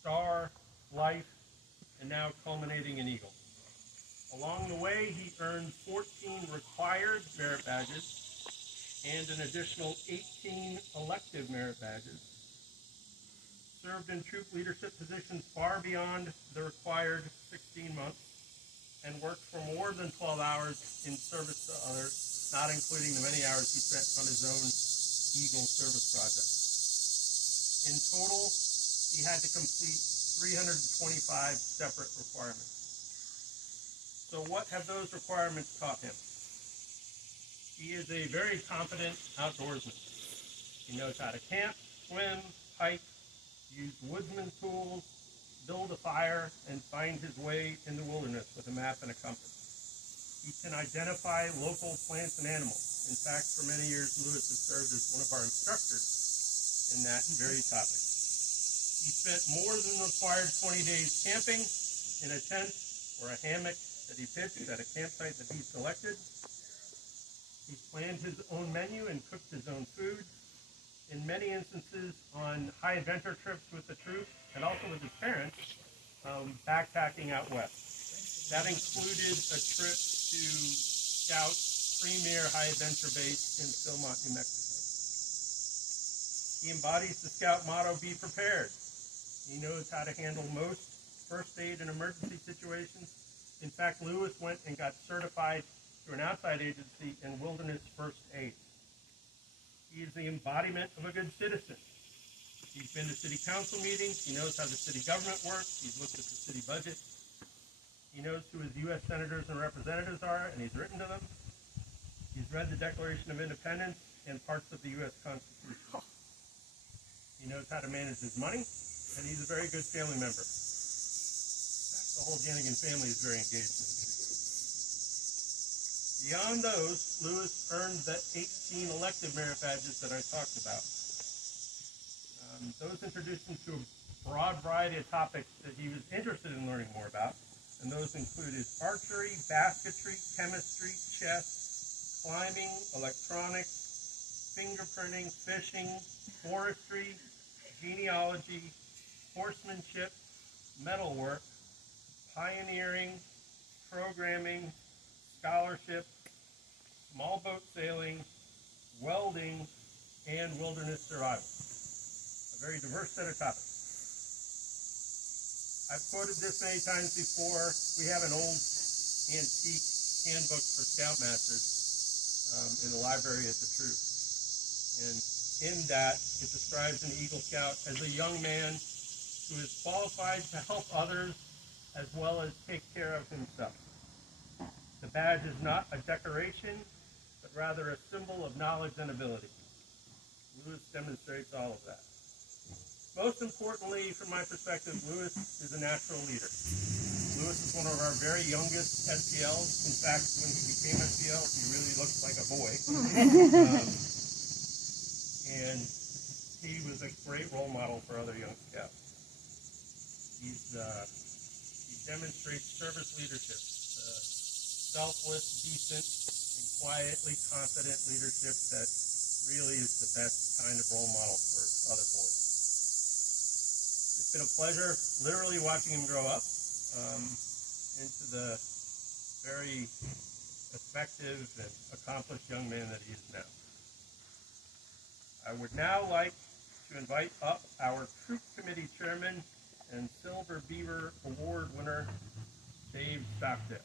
Star, Life, and now culminating in Eagle. Along the way, he earned 14 required merit badges and an additional 18 elective merit badges. Served in troop leadership positions far beyond the required 16 months and worked for more than 12 hours in service to others, not including the many hours he spent on his own Eagle service project. In total, he had to complete 325 separate requirements. So what have those requirements taught him? He is a very competent outdoorsman. He knows how to camp, swim, hike, use woodsman tools, build a fire, and find his way in the wilderness with a map and a compass. He can identify local plants and animals. In fact, for many years, Lewis has served as one of our instructors in that very topic. He spent more than the required 20 days camping in a tent or a hammock that he pitched at a campsite that he selected. He planned his own menu and cooked his own food. In many instances, on high adventure trips with the troop and also with his parents, backpacking out west. That included a trip to Scout's premier high adventure base in Stillmont, New Mexico. He embodies the Scout motto, "Be prepared." He knows how to handle most first aid and emergency situations. In fact, Lewis went and got certified through an outside agency in wilderness first aid. He is the embodiment of a good citizen. He's been to city council meetings. He knows how the city government works. He's looked at the city budget. He knows who his U.S. senators and representatives are, and he's written to them. He's read the Declaration of Independence and parts of the U.S. Constitution. He knows how to manage his money, and he's a very good family member. In fact, the whole Janigan family is very engaged in this. Beyond those, Lewis earned the 18 elective merit badges that I talked about. Those introduced him to a broad variety of topics that he was interested in learning more about, and those included archery, basketry, chemistry, chess, climbing, electronics, fingerprinting, fishing, forestry, genealogy, horsemanship, metalwork, pioneering, programming, scholarship, small boat sailing, welding, and wilderness survival. A very diverse set of topics. I've quoted this many times before. We have an old antique handbook for Scoutmasters in the library at the troop. And in that, it describes an Eagle Scout as a young man who is qualified to help others as well as take care of himself. The badge is not a decoration, but rather a symbol of knowledge and ability. Lewis demonstrates all of that. Most importantly, from my perspective, Lewis is a natural leader. Lewis is one of our very youngest SPLs. In fact, when he became SPL, he really looked like a boy. And he was a great role model for other young scouts. He demonstrates service leadership, selfless, decent, and quietly confident leadership that really is the best kind of role model for other boys. It's been a pleasure literally watching him grow up into the very effective and accomplished young man that he is now. I would now like to invite up our Troop Committee Chairman and Silver Beaver Award winner, Dave Stockdale.